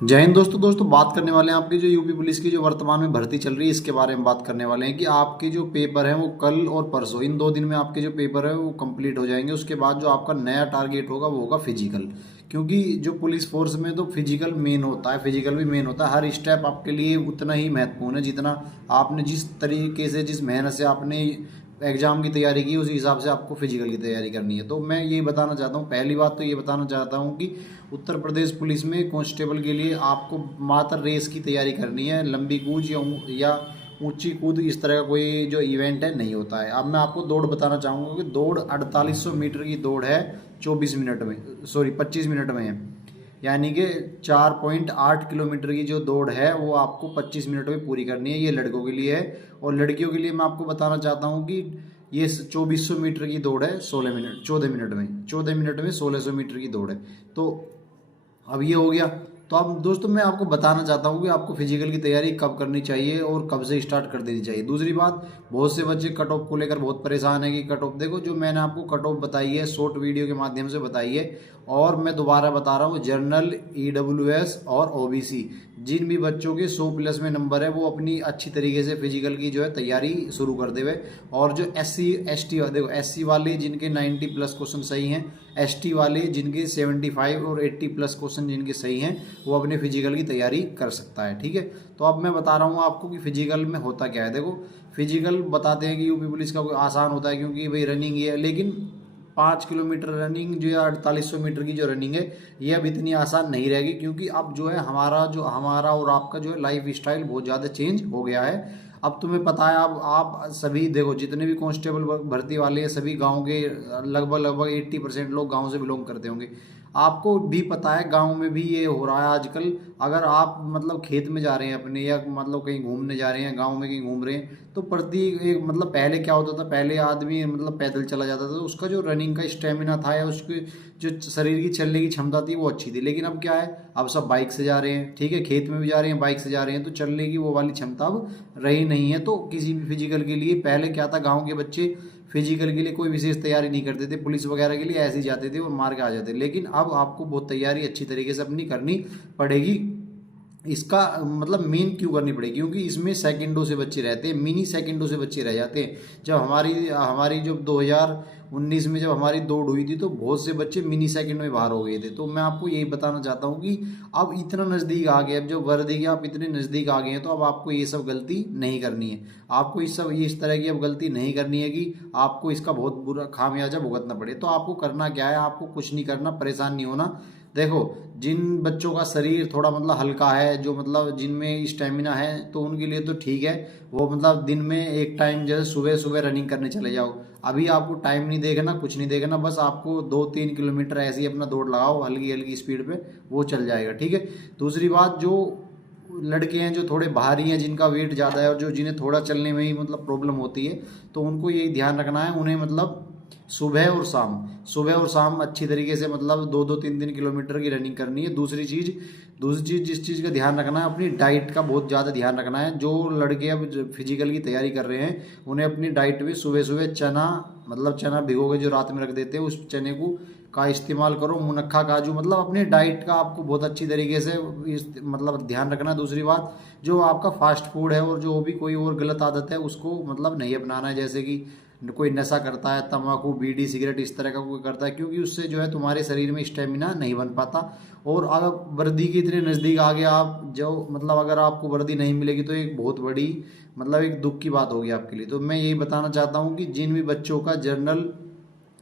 जय हिंद दोस्तों बात करने वाले हैं आपकी जो यूपी पुलिस की जो वर्तमान में भर्ती चल रही है इसके बारे में बात करने वाले हैं कि आपके जो पेपर है वो कल और परसों इन 2 दिन में आपके जो पेपर है वो कंप्लीट हो जाएंगे। उसके बाद जो आपका नया टारगेट होगा वो होगा फिजिकल। क्योंकि जो पुलिस फोर्स में तो फिजिकल मेन होता है, फिजिकल भी मेन होता है। हर स्टेप आपके लिए उतना ही महत्वपूर्ण है जितना आपने जिस तरीके से जिस मेहनत से आपने एग्जाम की तैयारी की उसी हिसाब से आपको फिजिकल की तैयारी करनी है। तो मैं ये बताना चाहता हूँ, पहली बात तो ये बताना चाहता हूँ कि उत्तर प्रदेश पुलिस में कांस्टेबल के लिए आपको मात्र रेस की तैयारी करनी है। लंबी कूद या ऊंची कूद इस तरह का कोई जो इवेंट है नहीं होता है। अब मैं आपको दौड़ बताना चाहूँगा कि दौड़ 4800 मीटर की दौड़ है 24 मिनट में, सॉरी 25 मिनट में है। यानी कि 4.8 किलोमीटर की जो दौड़ है वो आपको 25 मिनट में पूरी करनी है। ये लड़कों के लिए है। और लड़कियों के लिए मैं आपको बताना चाहता हूँ कि ये 2400 मीटर की दौड़ है 14 मिनट में 1600 मीटर की दौड़ है। तो अब ये हो गया। तो अब दोस्तों मैं आपको बताना चाहता हूँ कि आपको फिजिकल की तैयारी कब करनी चाहिए और कब से स्टार्ट कर देनी चाहिए। दूसरी बात, बहुत से बच्चे कट ऑफ को लेकर बहुत परेशान है कि कट ऑफ, देखो जो मैंने आपको कट ऑफ बताई है शॉर्ट वीडियो के माध्यम से बताई है और मैं दोबारा बता रहा हूँ, जनरल, EWS और OBC जिन भी बच्चों के 100+ में नंबर है वो अपनी अच्छी तरीके से फिजिकल की जो है तैयारी शुरू कर देवे। और जो SC ST, देखो SC वाले जिनके 90+ क्वेश्चन सही हैं, ST वाले जिनके 75 और 80+ क्वेश्चन जिनके सही हैं वो अपने फिजिकल की तैयारी कर सकता है। ठीक है, तो अब मैं बता रहा हूँ आपको कि फिजिकल में होता क्या है। देखो फिजिकल बताते हैं कि यूपी पुलिस का कोई आसान होता है क्योंकि भाई रनिंग ही है, लेकिन 5 किलोमीटर रनिंग जो है 4800 मीटर की जो रनिंग है ये अब इतनी आसान नहीं रहेगी। क्योंकि अब जो है हमारा और आपका जो है लाइफ स्टाइल बहुत ज़्यादा चेंज हो गया है। अब तुम्हें पता है, अब आप सभी देखो जितने भी कांस्टेबल भर्ती वाले हैं सभी गांव के, लगभग 80% लोग गांव से बिलोंग करते होंगे। आपको भी पता है गांव में भी ये हो रहा है आजकल। अगर आप मतलब खेत में जा रहे हैं अपने, या मतलब कहीं घूमने जा रहे हैं, गांव में कहीं घूम रहे हैं, तो प्रति एक मतलब पहले क्या होता था, पहले आदमी मतलब पैदल चला जाता था तो उसका जो रनिंग का स्टेमिना था या उसकी जो शरीर की चलने की क्षमता थी वो अच्छी थी। लेकिन अब क्या है, अब सब बाइक से जा रहे हैं। ठीक है, खेत में भी जा रहे हैं, बाइक से जा रहे हैं, तो चलने की वो वाली क्षमता अब रही नहीं है। तो किसी भी फिजिकल के लिए पहले क्या था, गाँव के बच्चे फिजिकल के लिए कोई विशेष तैयारी नहीं करते थे, पुलिस वगैरह के लिए ऐसे ही जाते थे और मार के आ जाते। लेकिन अब आपको बहुत तैयारी अच्छी तरीके से अपनी करनी पड़ेगी। इसका मतलब मेन क्यों करनी पड़ेगी, क्योंकि इसमें सेकंडों से बच्चे रहते हैं, मिनी सेकंडों से बच्चे रह जाते हैं। जब हमारी जब 2019 में जब हमारी दौड़ हुई थी तो बहुत से बच्चे मिनी सेकंड में बाहर हो गए थे। तो मैं आपको यही बताना चाहता हूँ कि अब इतना नज़दीक आ गए, अब जो वर्दी के आप इतने नज़दीक आ गए हैं तो अब आपको ये सब गलती नहीं करनी है। आपको इस तरह की अब गलती नहीं करनी है कि आपको इसका बहुत बुरा खामियाजा भुगतना पड़े। तो आपको करना क्या है, आपको कुछ नहीं करना, परेशान नहीं होना। देखो जिन बच्चों का शरीर थोड़ा मतलब हल्का है, जो मतलब जिनमें स्टेमिना है, तो उनके लिए तो ठीक है। वो मतलब दिन में एक टाइम जैसे सुबह सुबह रनिंग करने चले जाओ। अभी आपको टाइम नहीं देखना, कुछ नहीं देखना, बस आपको 2-3 किलोमीटर ऐसे ही अपना दौड़ लगाओ हल्की हल्की स्पीड पे, वो चल जाएगा। ठीक है, दूसरी बात, जो लड़के हैं जो थोड़े भारी हैं, जिनका वेट ज़्यादा है और जो जिन्हें थोड़ा चलने में ही मतलब प्रॉब्लम होती है, तो उनको यही ध्यान रखना है, उन्हें मतलब सुबह और शाम अच्छी तरीके से मतलब 2-2, 3-3 किलोमीटर की रनिंग करनी है। दूसरी चीज़ जिस चीज़ का ध्यान रखना है, अपनी डाइट का बहुत ज़्यादा ध्यान रखना है। जो लड़के अब फिजिकल की तैयारी कर रहे हैं उन्हें अपनी डाइट में सुबह सुबह चना भिगो के जो रात में रख देते हैं उस चने को का इस्तेमाल करो, मुनक्खा, काजू, मतलब अपनी डाइट का आपको बहुत अच्छी तरीके से मतलब ध्यान रखना है। दूसरी बात, जो आपका फास्ट फूड है और जो भी कोई और गलत आदत है उसको मतलब नहीं अपनाना है। जैसे कि कोई नशा करता है, तंबाकू, बीड़ी, सिगरेट इस तरह का कोई करता है, क्योंकि उससे जो है तुम्हारे शरीर में स्टेमिना नहीं बन पाता। और अगर वर्दी के इतने नज़दीक आ गए आप, जो मतलब अगर आपको वर्दी नहीं मिलेगी तो एक बहुत बड़ी मतलब एक दुख की बात होगी आपके लिए। तो मैं यही बताना चाहता हूँ कि जिन भी बच्चों का जनरल,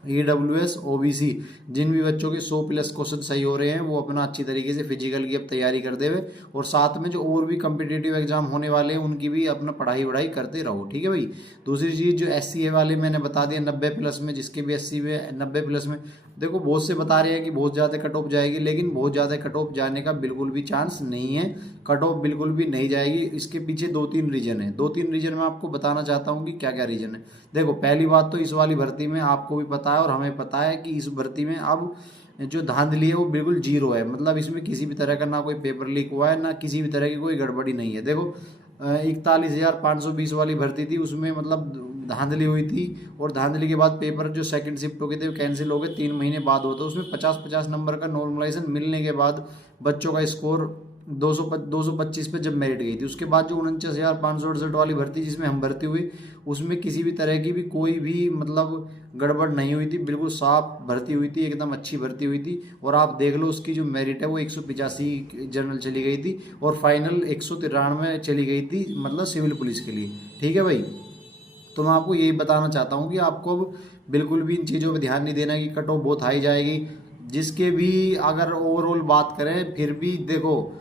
EWS, OBC जिन भी बच्चों के 100+ क्वेश्चन सही हो रहे हैं वो अपना अच्छी तरीके से फिजिकल की अब तैयारी कर देवे। और साथ में जो और भी कम्पिटिटिव एग्जाम होने वाले हैं उनकी भी अपना पढ़ाई करते रहो। ठीक है भाई। दूसरी चीज़, जो SC वाले मैंने बता दिया 90+ में, जिसके भी SC में 90+ में, देखो बहुत से बता रहे हैं कि बहुत ज़्यादा कट ऑफ जाएगी, लेकिन बहुत ज़्यादा कट ऑफ जाने का बिल्कुल भी चांस नहीं है। कट ऑफ बिल्कुल भी नहीं जाएगी। इसके पीछे 2-3 रीजन है। 2-3 रीजन मैं आपको बताना चाहता हूँ कि क्या क्या रीजन है। देखो पहली बात तो इस वाली भर्ती में आपको भी पता है और हमें पता है कि इस भर्ती में अब जो धांधली है वो बिल्कुल जीरो है। मतलब इसमें किसी भी तरह का ना कोई पेपर लीक हुआ है, ना किसी भी तरह की कोई गड़बड़ी नहीं है। देखो 41,520 वाली भर्ती थी, उसमें मतलब धांधली हुई थी और धांधली के बाद पेपर जो सेकंड शिफ्ट हो गए थे वो कैंसिल हो गए, 3 महीने बाद होता। उसमें 50-50 नंबर का नॉर्मलाइजेशन मिलने के बाद बच्चों का स्कोर 225 पे जब मेरिट गई थी। उसके बाद जो 49,568 वाली भर्ती जिसमें हम भर्ती हुई, उसमें किसी भी तरह की भी कोई भी मतलब गड़बड़ नहीं हुई थी, बिल्कुल साफ भर्ती हुई थी, एकदम अच्छी भर्ती हुई थी। और आप देख लो उसकी जो मेरिट है वो 185 जनरल चली गई थी और फाइनल 193 चली गई थी, मतलब सिविल पुलिस के लिए। ठीक है भाई, तो मैं आपको यही बताना चाहता हूँ कि आपको अब बिल्कुल भी इन चीज़ों पर ध्यान नहीं देना है कि कट ऑफ बहुत हाई जाएगी। जिसके भी अगर ओवरऑल बात करें, फिर भी देखो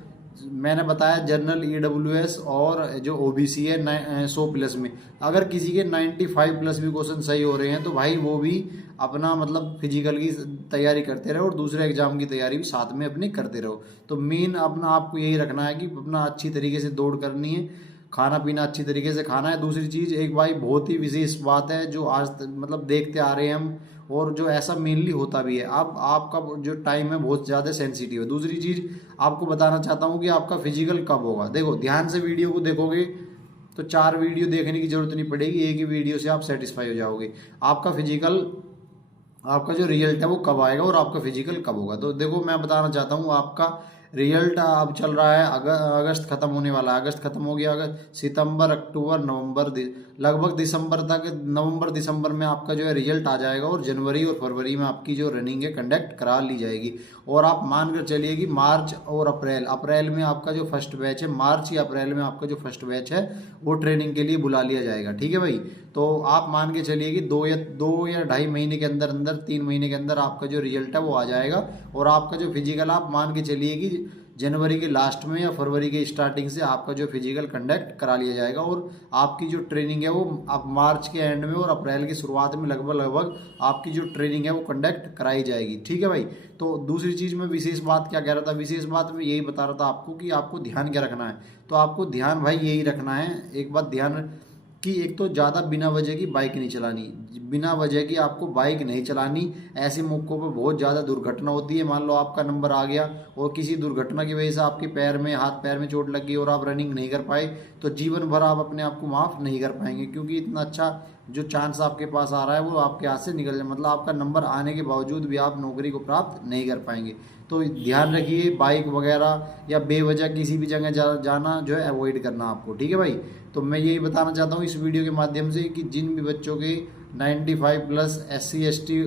मैंने बताया जनरल EWS और जो OBC है 100 प्लस में, अगर किसी के 95 प्लस भी क्वेश्चन सही हो रहे हैं तो भाई वो भी अपना मतलब फिजिकल की तैयारी करते रहो और दूसरे एग्जाम की तैयारी भी साथ में अपनी करते रहो। तो मेन अपना आपको यही रखना है कि अपना अच्छी तरीके से दौड़ करनी है, खाना पीना अच्छी तरीके से खाना है। दूसरी चीज़ एक भाई बहुत ही विशेष बात है जो आज मतलब देखते आ रहे हैं हम, और जो ऐसा मेनली होता भी है, अब आपका जो टाइम है बहुत ज़्यादा सेंसिटिव है। दूसरी चीज़ आपको बताना चाहता हूँ कि आपका फिजिकल कब होगा। देखो ध्यान से वीडियो को देखोगे तो 4 वीडियो देखने की जरूरत नहीं पड़ेगी, एक ही वीडियो से आप सेटिस्फाई हो जाओगे। आपका फिजिकल, आपका जो रिजल्ट है वो कब आएगा और आपका फिजिकल कब होगा। तो देखो मैं बताना चाहता हूँ, आपका रिजल्ट अब चल रहा है, अगस्त खत्म होने वाला है, अगस्त खत्म हो गया, अगस्त सितंबर अक्टूबर नवंबर लगभग दिसंबर तक, नवंबर दिसंबर में आपका जो है रिजल्ट आ जाएगा और जनवरी और फरवरी में आपकी जो रनिंग है कंडक्ट करा ली जाएगी। और आप मान कर चलिए कि मार्च और अप्रैल में आपका जो फर्स्ट बैच है, मार्च या अप्रैल में आपका जो फर्स्ट बैच है वो ट्रेनिंग के लिए बुला लिया जाएगा। ठीक है भाई, तो आप मान के चलिए कि 2 या 2.5 महीने के अंदर अंदर, 3 महीने के अंदर आपका जो रिजल्ट है वो आ जाएगा। और आपका जो फिजिकल आप मान के चलिए कि जनवरी के लास्ट में या फरवरी के स्टार्टिंग से आपका जो फिजिकल कंडक्ट करा लिया जाएगा। और आपकी जो ट्रेनिंग है वो आप मार्च के एंड में और अप्रैल की शुरुआत में लगभग आपकी जो ट्रेनिंग है वो कंडक्ट कराई जाएगी। ठीक है भाई, तो दूसरी चीज़ मैं विशेष बात क्या कह रहा था, विशेष बात मैं यही बता रहा था आपको कि आपको ध्यान क्या रखना है। तो आपको ध्यान भाई यही रखना है, एक बात ध्यान कि एक तो ज़्यादा बिना वजह की बाइक नहीं चलानी, बिना वजह की आपको बाइक नहीं चलानी। ऐसे मौक़ों पर बहुत ज़्यादा दुर्घटना होती है। मान लो आपका नंबर आ गया और किसी दुर्घटना की वजह से आपके पैर में, हाथ पैर में चोट लग गई और आप रनिंग नहीं कर पाए, तो जीवन भर आप अपने आप को माफ़ नहीं कर पाएंगे, क्योंकि इतना अच्छा जो चांस आपके पास आ रहा है वो आपके हाथ से निकल जाए, मतलब आपका नंबर आने के बावजूद भी आप नौकरी को प्राप्त नहीं कर पाएंगे। तो ध्यान रखिए, बाइक वगैरह या बेवजह किसी भी जगह जाना जो है अवॉइड करना आपको। ठीक है भाई, तो मैं यही बताना चाहता हूँ इस वीडियो के माध्यम से कि जिन भी बच्चों के 95 प्लस SC ST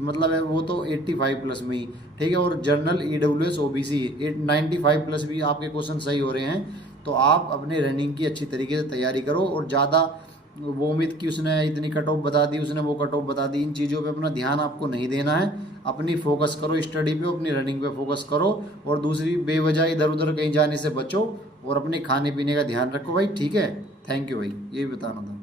मतलब है वो तो 85 प्लस में ही, ठीक है, और जनरल EWS OBC 95 प्लस भी आपके क्वेश्चन सही हो रहे हैं, तो आप अपने रनिंग की अच्छी तरीके से तैयारी करो। और ज़्यादा वो उम्मीद कि उसने इतनी कट ऑफ बता दी, उसने वो कट ऑफ बता दी, इन चीज़ों पे अपना ध्यान आपको नहीं देना है। अपनी फोकस करो स्टडी पे, अपनी रनिंग पे फोकस करो, और दूसरी बेवजह इधर उधर कहीं जाने से बचो और अपने खाने पीने का ध्यान रखो भाई। ठीक है, थैंक यू भाई, यही बताना था।